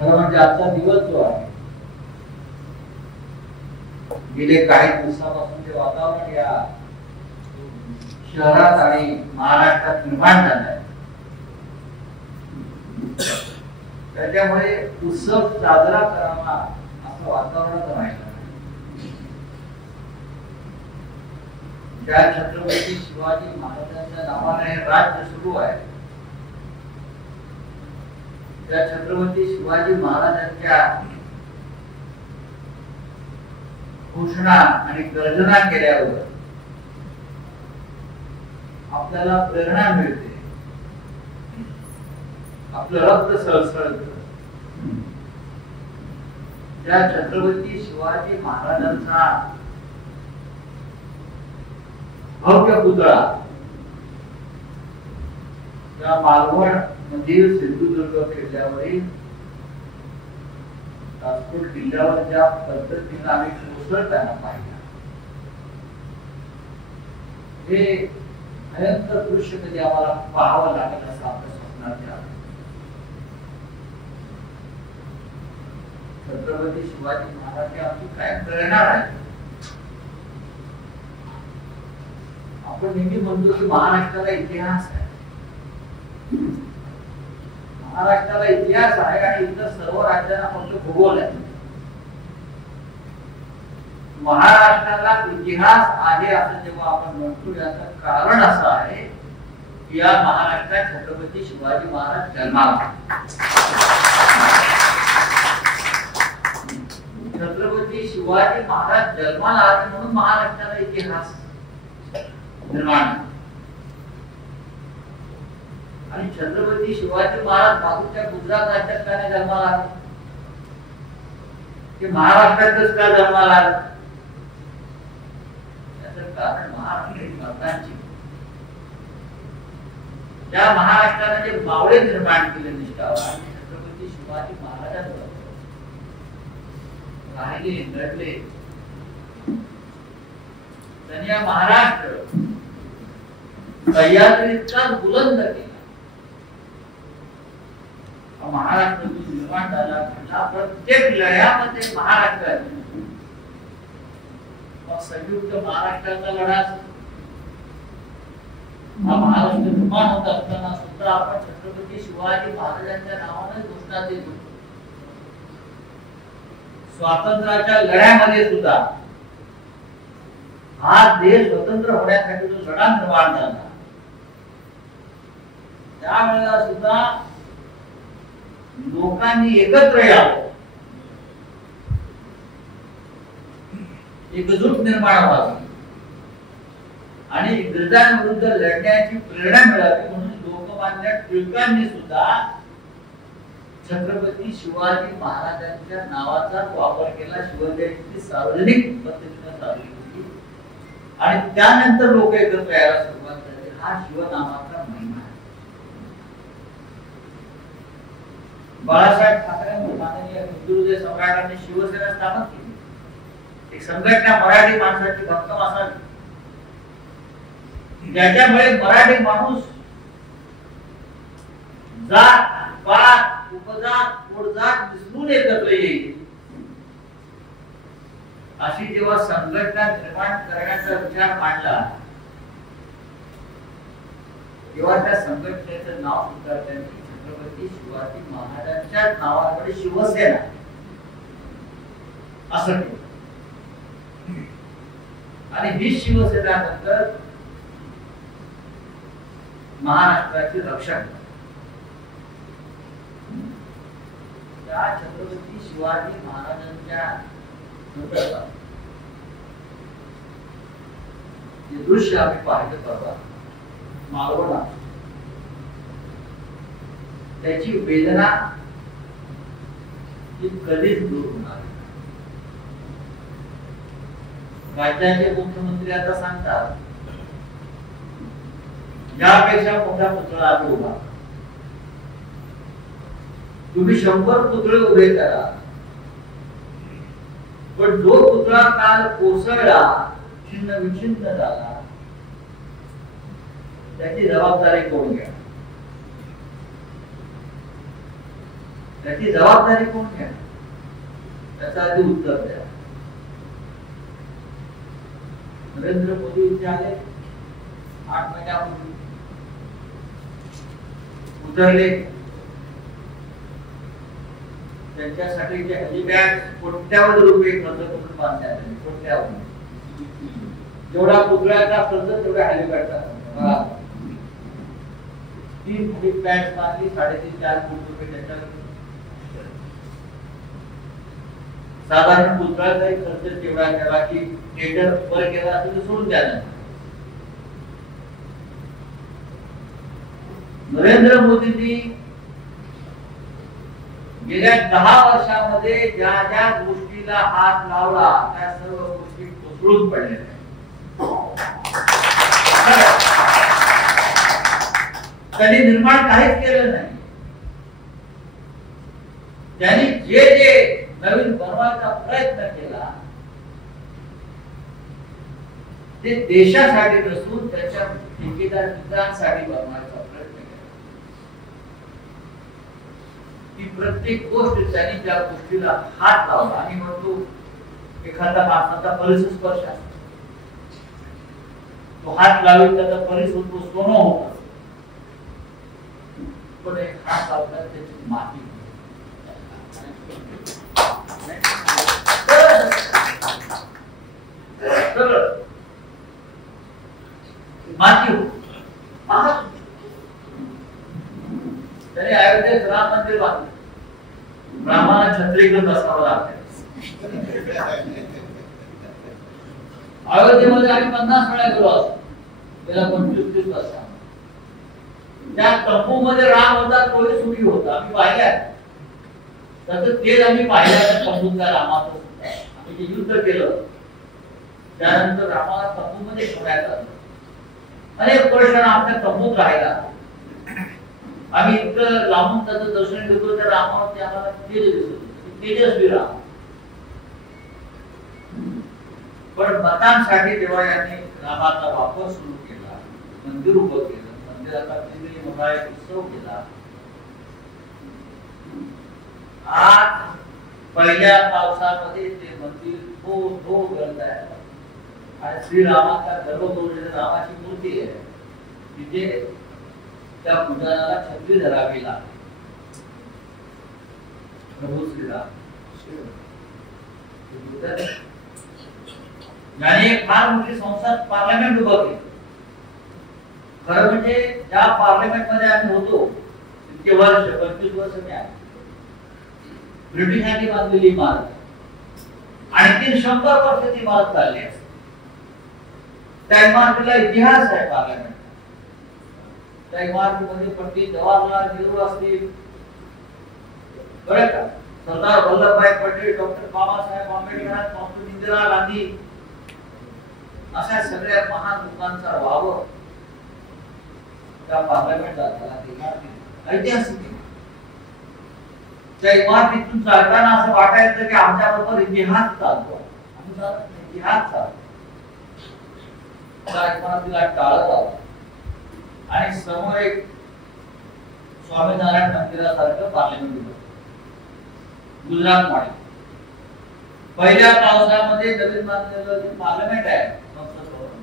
खरं म्हणजे आजचा दिवस जो आहे, गेले काही दिवसापासून जे वातावरण या शहरात आणि महाराष्ट्रात निर्माण झालं आहे, त्याच्यामुळे उत्सव साजरा करावा असं वातावरण राहिलं. ज्या छत्रपती शिवाजी महाराजांच्या नावाने हे राज्य सुरू आहे, त्या छत्रपती शिवाजी महाराजांच्या घोषणा आणि गर्जना केल्यावर आपल्याला प्रेरणा मिळते, आपलं रक्त सळसळतं. ज्या छत्रपती शिवाजी महाराजांचा भव्य पुतळा त्या मालवण मधील सिंधुदुर्ग किल्ल्यावरील राजकोट किल्ल्यावर ज्या पद्धतीने आम्ही कोसळताना पाहिला, हे भयंकर दृश्य कधी आम्हाला पाहावं लागेल असं आपल्या स्वप्नात आलं. छत्रपती शिवाजी महाराज हे आमची काय प्रेरणा आहे. आपण नेहमी म्हणतो की महाराष्ट्राला इतिहास आहे, महाराष्ट्राला इतिहास आहे आणि इतर सर्व राज्यांना फक्त भूगोल आहे. महाराष्ट्राला इतिहास आहे असं जेव्हा आपण म्हणतो, याचं कारण असं आहे की या महाराष्ट्रात छत्रपती शिवाजी महाराज जन्माला. छत्रपती शिवाजी महाराज जन्माला आले म्हणून महाराष्ट्राला इतिहास निर्माण. आणि छत्रपती शिवाजी महाराज बाजूच्या गुजरात राज्यात का जन्माला आले, की महाराष्ट्रातच का जन्माला आले? याचं कारण महाराष्ट्राची भक्तांची, त्या महाराष्ट्राने जे मावळे निर्माण केले निष्ठावान छत्रपती शिवाजी महाराजांवर राहिले, लढले. त्यांनी या महाराष्ट्र सह्याद्रीचाच बुलंद केला. महाराष्ट्र जो निर्माण झाला, प्रत्येक लढ्यामध्ये महाराष्ट्राने, संयुक्त महाराष्ट्राचा लढा, हा महाराष्ट्र निर्माण होत असताना सुद्धा आपण छत्रपती शिवाजी महाराजांच्या नावाने घोषणा देतो. स्वातंत्र्याच्या लढ्यामध्ये सुद्धा हा देश स्वतंत्र होण्यासाठी जो लढा निर्माण झाला, त्यावेळेला सुद्धा लोकांनी एकत्र यावं, एकजूट निर्माण व्हावी आणि इंग्रजांविरुद्ध लढण्याची प्रेरणा मिळावी म्हणून लोकमान्य टिळकांनी सुद्धा छत्रपती शिवाजी महाराजांच्या नावाचा वापर केला. शिवजयंती सार्वजनिक पद्धतीने साजरी केली आणि त्यानंतर लोक एकत्र यायला सुरुवात झाली. हा शिवनामाचा महिमा आहे. बाळासाहेब ठाकरे माननीय हिंदुहृदय सम्राटांनी शिवसेना स्थापन केली. एक संघटना मराठी माणसाची भक्कम असावी, ज्याच्यामुळे मराठी माणूस जात पात उपजात पोटजात विसरून एकत्र येईल. अशी जेव्हा संघटना निर्माण करण्याचा विचार मांडला, तेव्हा त्या संघटनेचं नाव सुद्धा त्यांनी छत्रपती शिवाजी महाराजांच्या नावाकडे शिवसेना असं केलं. आणि ही शिवसेना नंतर महाराष्ट्राची रक्षण. त्या छत्रपती शिवाजी महाराजांच्या हे दृश्य आम्ही पाहिलं परवा मालवणात, त्याची वेदना ही कधीच दूर होणार. राज्याचे मुख्यमंत्री आता सांगतात, यापेक्षा मोठा पुतळा आम्ही उभा, तुम्ही 100 पुतळे उभे करा, पण जो पुतळा काल कोसळला, छिन्न विछिन्न झाला, त्याची जबाबदारी कोण घ्या? त्याची जबाबदारी कोण घेणार, त्याचं आधी उत्तर द्या. नरेंद्र मोदी इथे आले 8 महिन्यापूर्वी, उतरले. त्यांच्यासाठी जे हेलिपॅड कोट्यावधी रुपये खर्च करून बांधण्यात आले, कोट्यावधी. जेवढा पुतळ्याचा खर्च तेवढ्या हेलिपॅडचा खर्च. 3 हेलिपॅड बांधली, 3.5-4 कोटी रुपये त्याच्यावर. साधारण पुतळ्याचाही खर्च तेवढा केला की थिएटर वर केला असं ते सोडून द्या. नरेंद्र मोदींनी गेल्या 10 वर्षामध्ये ज्या ज्या गोष्टीला हात लावला त्या सर्व गोष्टी कोसळून पडलेल्या. त्यांनी निर्माण काहीच केलं नाही. त्यांनी जे जे नवीन बनवायचा प्रयत्न केला ते देशासाठी नसून त्याच्या ठेकेदार मित्रांसाठी बनवायचा प्रयत्न केला. की प्रत्येक गोष्ट त्यांनी ज्या गोष्टीला हात लावला, आणि म्हणतो एखादा माणसाचा परिस्पर्श असतो, तो हात लावेल त्याचा परिस होतो, सोनं होतं. पण एक हात लावला त्याची माती माती हो. त्याने अयोध्येत राम मंदिर बांधलं. ब्राह्मणाला छत्रीकृत असावं लागतं. अयोध्येमध्ये आम्ही 50 वेळा गेलो असतो, त्याला 25-30 वर्ष. त्या तंबूमध्ये राम होता, तोही सुखी होता, आम्ही पाहिल्या. तसं तेच आम्ही पाहिल्या तंबूतल्या रामाचं. आम्ही जे युद्ध केलं त्यानंतर रामाला तंबूमध्ये ठेवण्यात आलं. अनेक वर्ष आमच्या तंबूत राहिला. आम्ही इतकं लांबून त्याचं दर्शन घेतो त्या रामावरती आम्हाला तेज दिसत, तेजस्वी राम. पण मतांसाठी तेव्हा यांनी रामाचा वापर सुरू केला, मंदिर उभं केलं, मंदिराचा मोठा एक उत्सव केला. आज पहिल्या पावसामध्ये ते मंदिर थो गळत आहे. आणि श्रीरामाचा गर्भगृह रामाची मूर्ती आहे, तिथे त्या पूजनाला छत्री धरावी लागते. प्रभू श्रीराम याने फार मोठी संसद पार्लमेंट उभं केलं. खरं म्हणजे ज्या पार्लमेंट मध्ये आम्ही होतो तितके वर्ष 25 वर्ष मी आहे. ब्रिटिशांनी बांधलेली इमारत, आणखी 100 वर्ष ती इमारत चालली आहे. त्या इमारतीला इतिहास आहे पार्लमेंट. त्या इमारतीमध्ये पंडित जवाहरलाल नेहरू असतील, बरं का, सरदार वल्लभभाई पटेल, डॉक्टर बाबासाहेब आंबेडकर, डॉक्टर इंदिरा गांधी, अशा सगळ्या महान लोकांचा वावर त्या पार्लमेंटला झाला. ऐतिहासिक त्या इमारतीतून चालताना असं वाटायचं की आमच्याबरोबर इतिहास चालतो. इतिहास चालतो. त्या इमारतीला टाळत आलो आणि समोर एक स्वामीनारायण मंदिरासारखं पार्लमेंट उभं, गुजरात मध्ये. पहिल्या पावसामध्ये नवीन बांधलेलं जे पार्लमेंट आहे संसद भवन,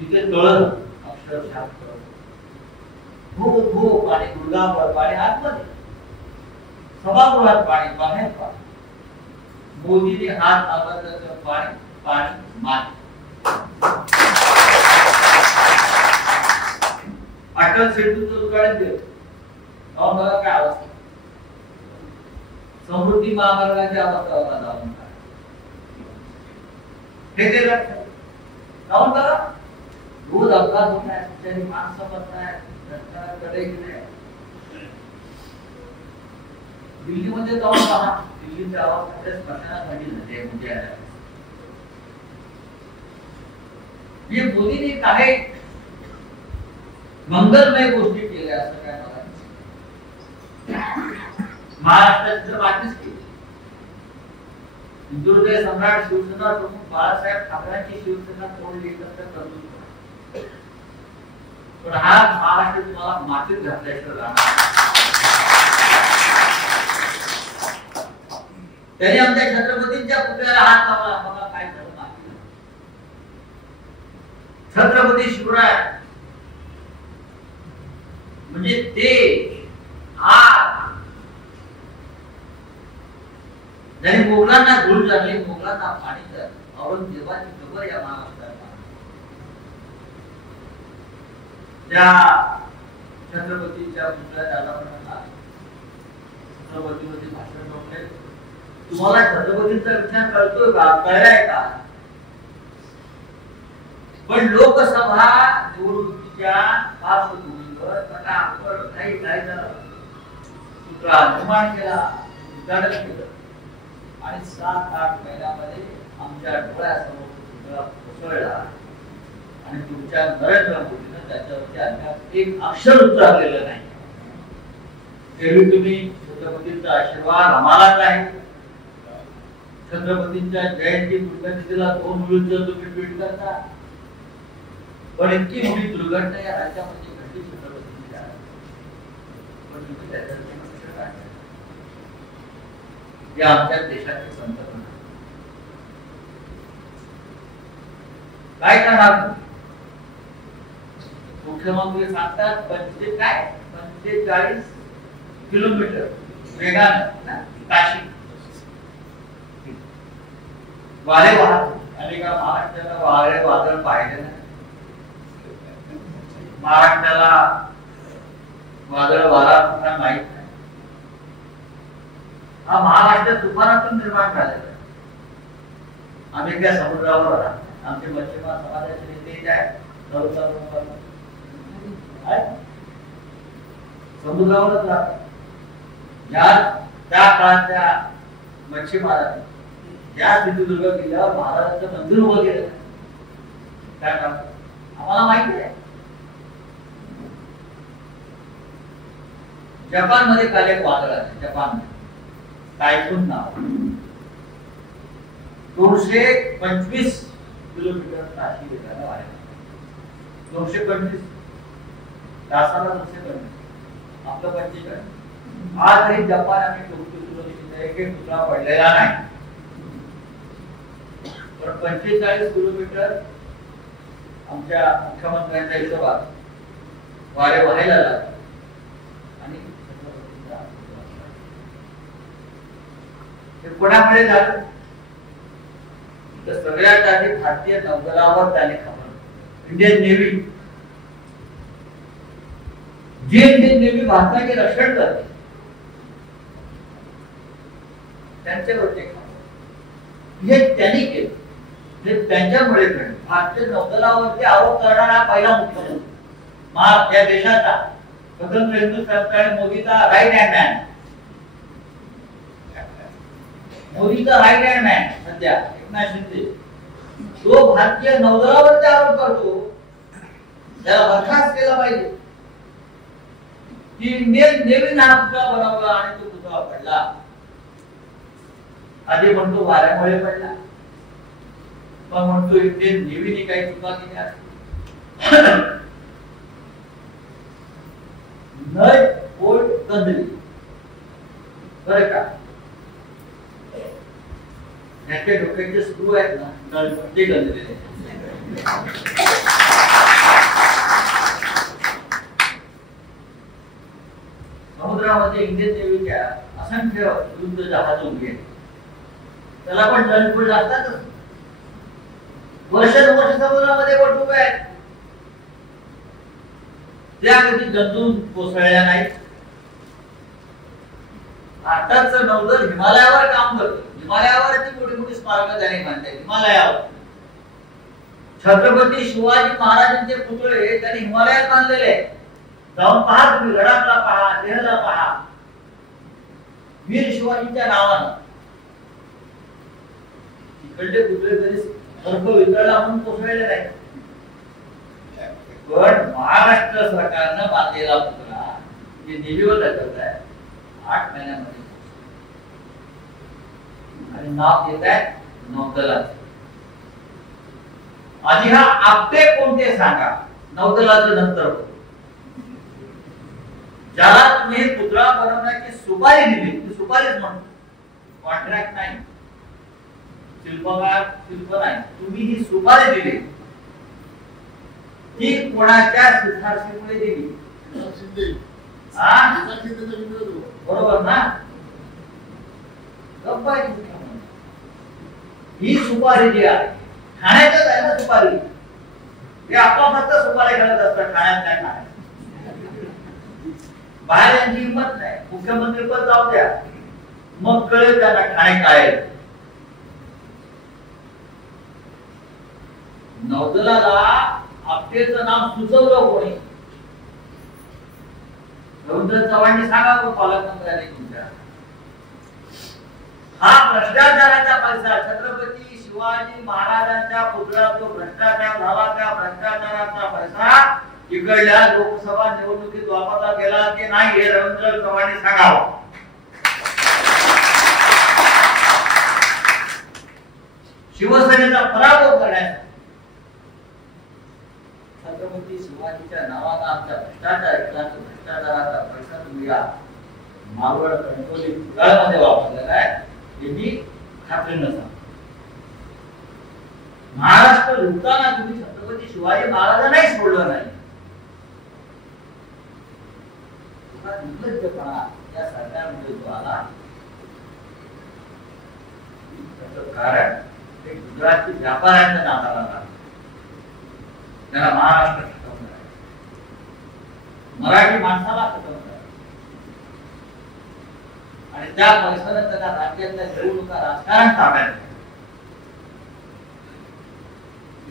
तिथे तळ अक्षरशः खूप पाणी, गुडघाभर पाणी आतमध्ये, सभागृहात पाणी, बाहेर पाणी. मोदीने हात लावला तर पाणी पाणी माती. अटल सेतूचं उद्घाटन केलं, बघा काय अवस्था. समृद्धी महामार्गाची अवस्था बघा जाऊन काय. हे ते जाऊन बघा, रोज अपघात होत आहे, त्याची माणसं मरत आहेत, रस्त्याकडे गेले. दिल्लीमध्ये जाऊन पहा, दिल्लीच्या अवस्था स्मशानासाठी झाली म्हणजे मोदीने काही मंगलमय गोष्टी केल्या असं काय मला महाराष्ट्राची तर बातमीच केली. हिंदुहृदय सम्राट शिवसेना प्रमुख बाळासाहेब ठाकरेंची शिवसेना तोडली तर पण हा महाराष्ट्र तुम्हाला मातीत घातल्याशिवाय राहणार. त्यांनी आमच्या छत्रपतींच्या पुतळ्याला हात लावला, बघा काय झालं मागे. छत्रपती शिवराय म्हणजे ते ज्यांनी मोगलांना धूळ झाली, मोगलांना पाणी झालं, औरंगजेबाची खबर या महाराष्ट्रात. त्या छत्रपतीच्या पुतळ्यात आला म्हणा, छत्रपतीवरती भाषण ठोकले. तुम्हाला छत्रपतींचा विचार कळतोय का, कळलाय का? पण लोकसभा निवडणुकीच्या पार्श्वभूमीवर फटाफट काही काय झालं, पुतळा निर्माण केला, उद्घाटन केलं आणि 7-8 महिन्यामध्ये आमच्या डोळ्यासमोर पुतळा कोसळला आणि तुमच्या नरेंद्र मोदीनं त्याच्यावरती आणखी एक अक्षर उच्चारलेलं नाही. एरवी तुम्ही छत्रपतींचा आशीर्वाद आम्हालाच आहे. छत्रपतींच्या जयंती पुण्यतिथीला 2 विरुद्ध तुम्ही ट्विट करता, पण इतकी मोठी दुर्घटना या राज्यामध्ये घडली छत्रपतींच्या, पण तुम्ही त्याच्यात या आमच्या देशाचे संत काय करणार? मुख्यमंत्री सांगतात 45 किलोमीटर वेगानं काशी वारे वाहत. आणि का महाराष्ट्राला वारे वादळ पाहिले नाही, महाराष्ट्राला वादळ वारा कुठला माहित नाही. हा महाराष्ट्र तुफानातून निर्माण झालेला आहे. आम्ही त्या समुद्रावर राहतो, आमचे मच्छीमार समाजाचे नेते आहेत, समुद्रावरच राहतात. त्या काळातल्या मच्छीमारांनी ज्या सिंधुदुर्ग किल्ल्यावर महाराजांचं मंदिर उभं केलं, त्या काळात आम्हाला माहिती आहे. जपान मध्ये काल एक वादळ आहे, जपान टायफून नाव, 225 किलोमीटर ताशी वेगाने वारे, 225 तासाला 225, आपलं 45. आजही जपान आणि टोकियो एक तुकडा पडलेला नाही, पण 45 किलोमीटर आमच्या मुख्यमंत्र्यांच्या हिशोबात वारे व्हायला लागले. आणि हे कोणामुळे झालं? तर सगळ्यात आधी भारतीय नौदलावर त्याने खबर, इंडियन नेव्ही, जी इंडियन नेव्ही भारताचे रक्षण करते, त्यांच्यावरती खबर हे त्यांनी केलं. हे त्यांच्यामुळे घडलं. भारतीय नौदलावरती आरोप करणारा पहिला मुख्यमंत्री या देशाचा, स्वतंत्र हिंदुस्थान, मोदीचा राईट हँड मॅन, मोदीचा राईट हँड मॅन सध्या एकनाथ शिंदे, तो भारतीय नौदलावरती आरोप करतो. त्याला बरखास्त केला पाहिजे की इंडियन नेव्हीने हा पुतळा बनवला आणि तो पुतळा पडला. आधी म्हणतो वाऱ्यामुळे पडला, पण म्हणतो इंडियन नेव्हीने काही चुका केल्या. नट बोल्ट गंजली बरं का, याचे डोक्याचे स्क्रू आहेत ना, नट ते गंजलेले. समुद्रामध्ये इंडियन नेव्हीच्या असंख्य युद्ध जहाज उभी आहेत, त्याला पण नळपुल लागतातच. वर्षानुवर्ष समुद्रामध्ये बोट उभे आहेत, त्या कधी गंजून कोसळल्या नाहीत. आताच नौदल हिमालयावर काम करतं, हिमालयावरची मोठी मोठी स्मारकं त्याने बांधली. हिमालयावर छत्रपती शिवाजी महाराजांचे पुतळे त्यांनी हिमालयात बांधलेले आहेत. जाऊन पहा तुम्ही, लडाखला पहा, लेहला पहा, वीर शिवाजींच्या नावानं तिकडले पुतळे कधी बर्फ वितळला म्हणून कोसळले नाही. पण महाराष्ट्र सरकारनं बांधलेला पुतळा जे नेव्हीवर लटकत आहे 8 महिन्यामध्ये, आणि नाव देत आहे नौदलाचं. आधी हा आपटे कोणते सांगा, नौदलाचं नंतर. ज्याला तुम्ही पुतळा बनवण्याची सुपारी दिली, सुपारीच म्हणतो, कॉन्ट्रॅक्ट नाही, शिल्पकार शिल्प नाही, तुम्ही ही सुपारी दिली ती कोणाच्या सिद्धार्थीमुळे दिली? बरोबर ना? ही सुपारी जी आहे ठाण्यातच आहे ना सुपारी, ते आपण फक्त सुपारी घालत असतात ठाण्यात काय नाही, बाहेर यांची हिंमत नाही. मुख्यमंत्री पद जाऊ द्या, मग कळेल त्यांना ठाणे काय. नौदलाला आपटेचं नाव सुचवलं कोणी? रवींद्र चव्हाणांनी सांगावं पालकमंत्र्यांनी तुमच्या. हा भ्रष्टाचाराचा पैसा, छत्रपती शिवाजी महाराजांच्या पुतळ्यात जो भ्रष्टाचार झाला त्या भ्रष्टाचाराचा पैसा इकडल्या लोकसभा निवडणुकीत वापरला गेला की नाही हे रवींद्र चव्हाणांनी सांगावं. शिवसेनेचा पराभव करण्यासाठी छत्रपती शिवाजीच्या नावाचा आमचा भ्रष्टाचार केला, भ्रष्टाचाराचा पैसा तुम्ही या मावळ कणकवली पुतळ्यामध्ये वापरलेला आहे हे मी खात्रीनं सांगतो. महाराष्ट्र लुटताना तुम्ही छत्रपती शिवाजी महाराजांनाही सोडलं नाही. निर्लज्जपणा या सरकारमध्ये जो आला त्याचं कारण ते गुजरातची व्यापाऱ्यांच्या नादाला लागलं. त्याला महाराष्ट्र खतम करायचं, मराठी माणसाला खतम करायचं आणि त्या पैशाने त्यांना राज्यातल्या निवडणुका राजकारण ताब्यात घ्यायचं.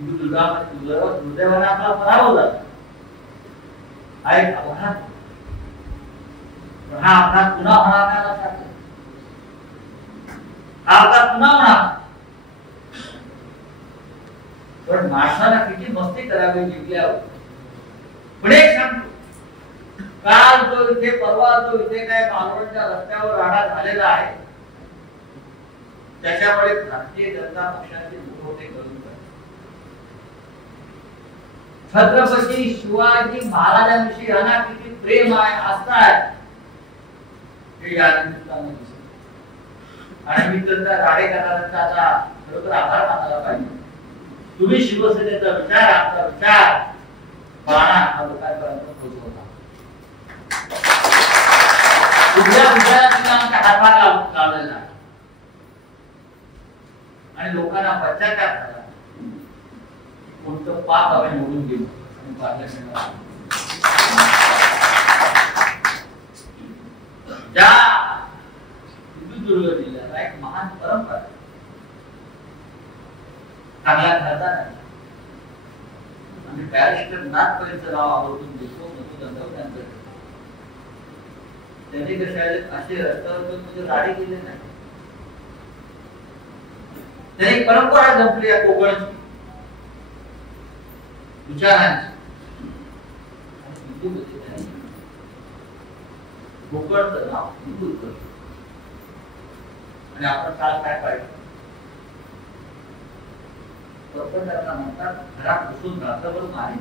दुर्दैवाने पराभव झाला. हा एक अपघात, हा अपघात पुन्हा होणार नाही लक्षात ठेवा. हा अपघात पुन्हा होणार. पण माणसाला किती मस्ती करावी जिंकल्यावर. पण एक सांगतो, काल जो इथे परवा जो इथे काय मालवणच्या रस्त्यावर राडा झालेला आहे त्याच्यामुळे भारतीय जनता पक्षाचे मुखवटे करून छत्रपती शिवाजी महाराजांविषयी यांना किती प्रेम आहे, आस्था आहे हे या निमित्ताने दिसतं. आणि मी त्यांचा राडेकरांचा आता खरोखर आभार मानायला पाहिजे. तुम्ही शिवसेनेचा विचार, आमचा विचार बाणा हा लोकांपर्यंत पोहोचवता. तुमच्या विचारांना आमचा हातभार लावलेला आहे आणि लोकांना पश्चाताप झाला. कोणतं पाप आम्ही मोडून गेलो ज्या सिंधुदुर्ग जिल्ह्याला एक महान परंपरा चांगला खासदार आहे. आम्ही बॅरिस्टर नाथपर्यंत नाव आवर्जून देतो. त्यांनी कशा असे रस्त्यावर म्हणजे गाडी केली नाही. त्यांनी परंपरा जपली या कोकणची विचारांची. कोकणचं नाव हिंदू करतो आणि आपण काल काय पाहिजे त्यांना म्हणतात घरात बसून रात्रभर मारी.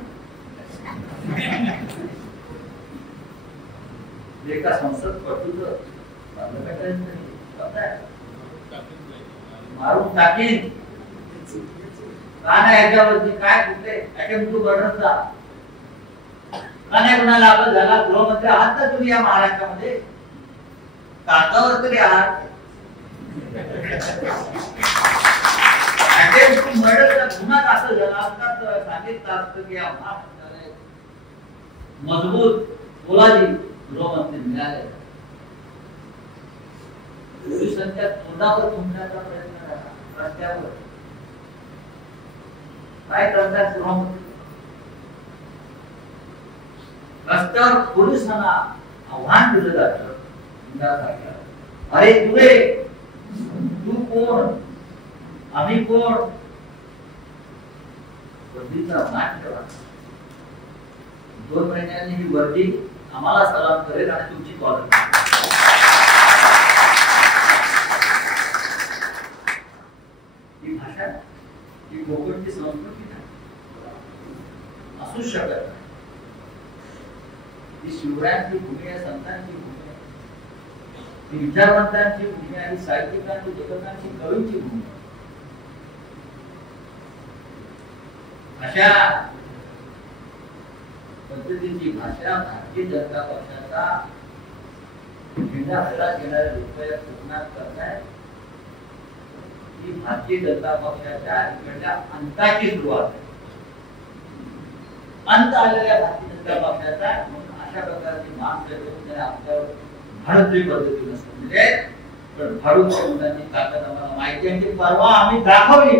एका संसद पटूचं मारून टाकीन का नाही याच्यावरती काय कुठले अटेम्प्ट टू मर्डरचा का नाही कुणाला आपण झाला. गृहमंत्री आहात ना तुम्ही या महाराष्ट्रामध्ये, कागदावर तरी आहात. अटेम्प्ट टू मर्डरचा गुन्हा दाखल झाला असता तर सांगितलं असतं की या महाराष्ट्राला मजबूत पोलादी गृहमंत्री मिळाले. पोलिसांच्या तोंडावर तुमच्याचा प्रयत्न झाला रस्त्यावर. काय करतात गृहमंत्री? रस्त्यावर पोलिसांना आव्हान दिलं जातं, अरे तुरे तू कोण आम्ही कोण. वर्दीचा मान ठेवा. 2 महिन्यांनी ही वर्दी आम्हाला सलाम करेल आणि तुमची कॉल. ही भाषा ही कोकणची संस्कृती नाही, असूच शकत नाही. ही शिवरायांची भूमी आहे, संतांची भूमी आहे. विचारवंतांची भूमी आणि साहित्यिकांची लेखकांची कवींची भूमी. अशा पद्धतीची भाषा भारतीय जनता पक्षाचा झेंडा हातात घेणारे लोक या कोकणात करतायत. ही भारतीय जनता पक्षाच्या इकडल्या अंताची सुरुवात आहे. अंत आलेल्या भारतीय जनता पक्षाचा म्हणून अशा प्रकारची माणसं आपल्यावर भाडुत्री पद्धतीने समजले. पण भाडुत्री मुलांची ताकद आम्हाला माहिती आहे. परवा आम्ही दाखवली.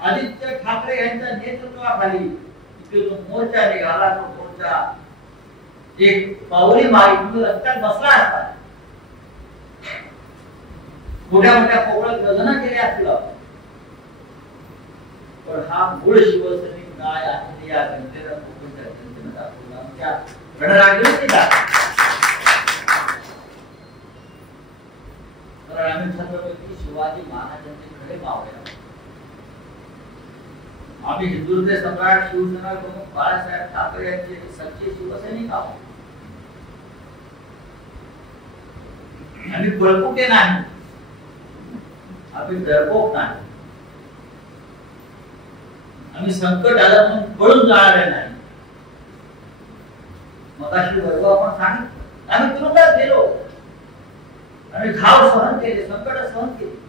आदित्य ठाकरे यांच्या नेतृत्वाखाली इथे जो मोर्चा निघाला, तो मोर्चा एक पावली मारी रस्त्यात बसला असता. मोठ्या मोठ्या कोकणात योजना केल्या असतील, पण हा मूळ शिवसैनिक काय आहे या जनतेला कोकणच्या जनतेने दाखवला. आमच्या रणरागिणीने दाखवलं. कारण आम्ही छत्रपती शिवाजी महाराजांचे खरे मावळे. आम्ही हिंदुत्व सम्राट शिवसेना प्रमुख बाळासाहेब ठाकरे यांचे सच्चे शिवसैनिक आहोत. आम्ही बळपुटे नाही, आम्ही डरपोक नाही, आम्ही संकट आलं म्हणून पळून जाणारे नाही. मगाशी वर्ग आपण सांगितलं, आम्ही तुरुंगात गेलो, आम्ही घाव सहन केले, संकट सहन केले.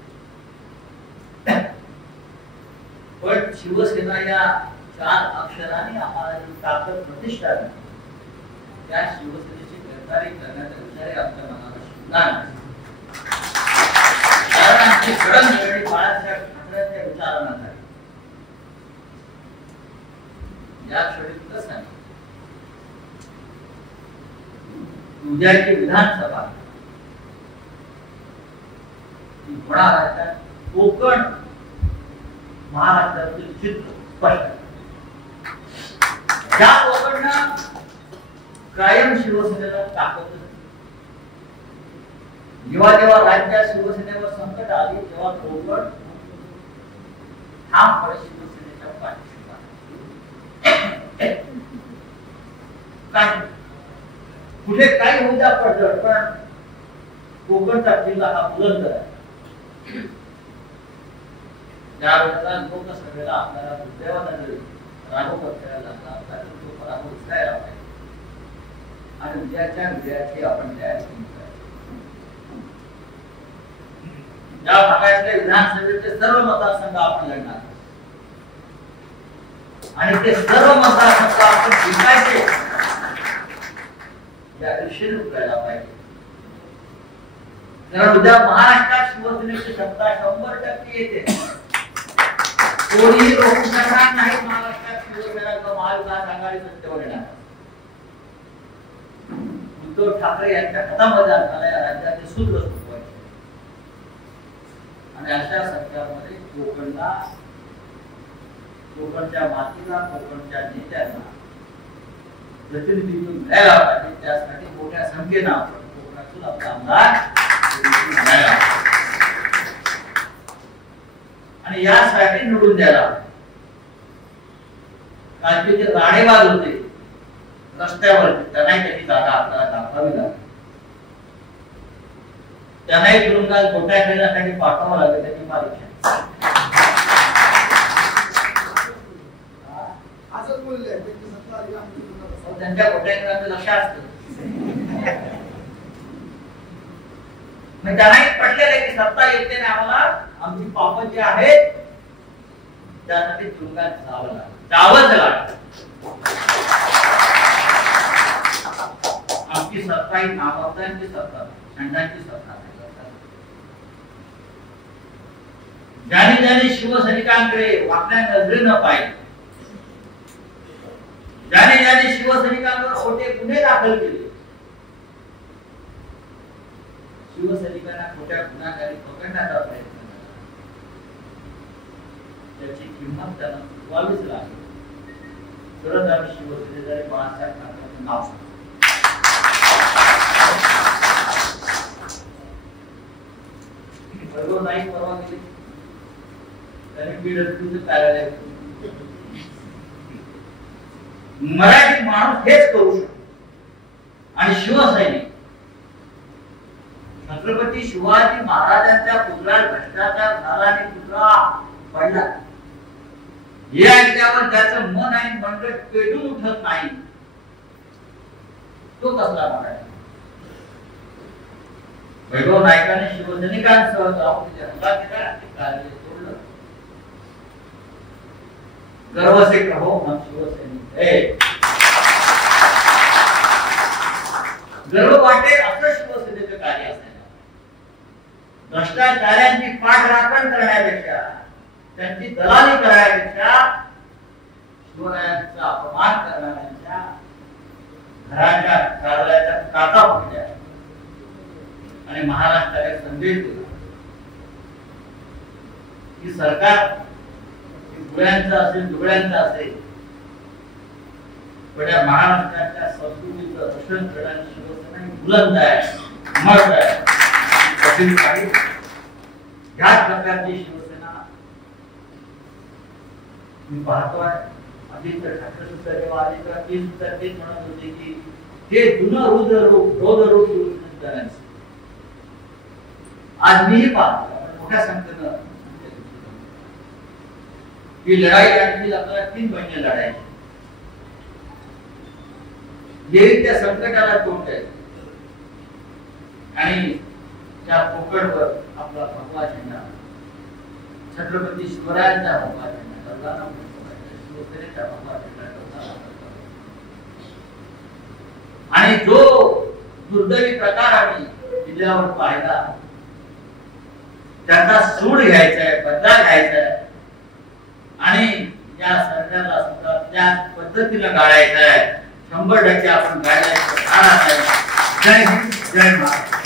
पण शिवसेना या 4 अक्षराने आम्हाला जी ताकद प्रतिष्ठा दिली, त्या शिवसेनेची गद्दारी करण्याचा विचार आमच्या मनाला शिवला नाही. कारण आमची जडणघडण बाळासाहेब ठाकरेंच्या विचारांना झाली. या क्षणी कसं आहे, उद्याची विधानसभा होणार आहे. कोकण महाराष्ट्रातील चित्र स्पष्ट. ज्या लोकांना कायम शिवसेनेला ताकद, जेव्हा राज्यात शिवसेनेवर संकट आली तेव्हा कोकण ठामपणे शिवसेनेच्या पाठीशी काय कुठे काही होत्या पडझड, पण कोकणचा किल्ला हा बुलंद आहे. त्यावेळेला लोकसभेला आपल्याला दुर्दैवाने राघव पक्षाला लागला, तो पराभव दिसायला पाहिजे आणि उद्याच्या विजयाची आपण तयारी केली पाहिजे. या भागातल्या विधानसभेचे सर्व मतदारसंघ आपण लढणार आणि ते सर्व मतदारसंघ आपण जिंकायचे या दिशेने उतरायला पाहिजे. कारण उद्या महाराष्ट्रात शिवसेनेची सत्ता 100% येते. कोणीही रोखू शकणार नाही महाराष्ट्रात शिवसेनेचा महाविकास आघाडी सत्तेवर येणार. उद्धव ठाकरे यांच्या हातामध्ये असणाऱ्या या राज्याचे सूत्र सुचवायचे आणि अशा सरकारमध्ये कोकणच्या मातीला, कोकणच्या नेत्यांना प्रतिनिधित्व मिळायला पाहिजे. त्यासाठी मोठ्या संख्येनं आपण कोकणातून आपला आमदार आणि यासाठी निवडून द्यायला. कालचे जे राणेबाज होते रस्त्यावरती, त्यांनाही त्याची जागा आपल्याला दाखवावी लागेल. त्यांनाही तुरुंगात गोट्या खेळण्यासाठी पाठवावं लागेल. त्याची परीक्षा त्यांच्या गोट्या खेळण्याचं लक्ष असतं. त्यांनाही पटलेलं आहे की सत्ता येते ना, आम्हाला आमची पापं जी आहेत त्यासाठी तुरुंगात जावंच लागतं. आमची सत्ता ही नामवंतांची सत्ता, झंडांची सत्ता नाही. ज्याने शिवसैनिकांकडे वाकड्या नजरेनं पाहिजे, ज्याने शिवसैनिकांवर खोटे गुन्हे दाखल केले, शिवसैनिकांना खोट्या गुन्हेगारी पकडण्याचा प्रयत्न केला, त्याची किंमत त्यांना चुकवावीच लागेल. तरच आम्ही शिवसेनेचे बाळासाहेब ठाकरेंचं नाव सांगतो. बरोबर नाही, परवा गेले त्यांनी पीडब्ल्यूचं कार्यालय, मराठी माणूस हेच करू शकतो. आणि शिवसैनिक छत्रपती शिवाजी महाराजांच्या पुतळ्यात भ्रष्टाचार झाला आणि पुतळा पडला हे ऐकल्यावर त्याचं मन आणि मनगट पेटून उठत नाही. तो कसला मराठा? वैभव नायकाने शिवसैनिकांसह जाऊन कार्य सोडलं. गर्व से कहो हम शिवसैनिक है. गर्व वाटे असं शिवसेनेचं कार्य असायला. भ्रष्टाचारांची पाठराखण करण्यापेक्षा त्यांची दलाली करण्यापेक्षा शिवरायांचा अपमान करणाऱ्यांच्या घराच्या कार्यालयाच्या काटा फुटल्या आणि महाराष्ट्राला संदेश दिला की सरकार दुबळ्यांचं असेल दुबळ्यांचं असेल पण या महाराष्ट्राच्या संस्कृतीचं रक्षण करणारी शिवसेना बुलंद आहे, मर्द आहे. ह्याच प्रकारची शिवसेना मी पाहतोय. आदित्य ठाकरे सुद्धा जेव्हा आले तेव्हा ते सुद्धा तेच म्हणत होते की हे जुनं रुद्ररूप रोदरूप शिवसेनेचं. आज मीही पाहतो मोठ्या संख्येनं ही लढाई आणि आपल्याला 3 महिने लढायची. येईल त्या संकटाला तोंड द्यायचं आणि त्या पोकळवर आपला भगवा झेंडा छत्रपती शिवरायांचा भगवा झेंडा शिवसेनेचा भगवा झेंडा आणि जो दुर्दैवी प्रकार आम्ही जिल्ह्यावर पाहिला त्याचा सूड घ्यायचा आहे, बदला घ्यायचा आहे आणि या सरकारला सुद्धा त्या पद्धतीनं गाळायचं आहे. 100% आपण गाळायचं. जय हिंद, जय महाराष्ट्र.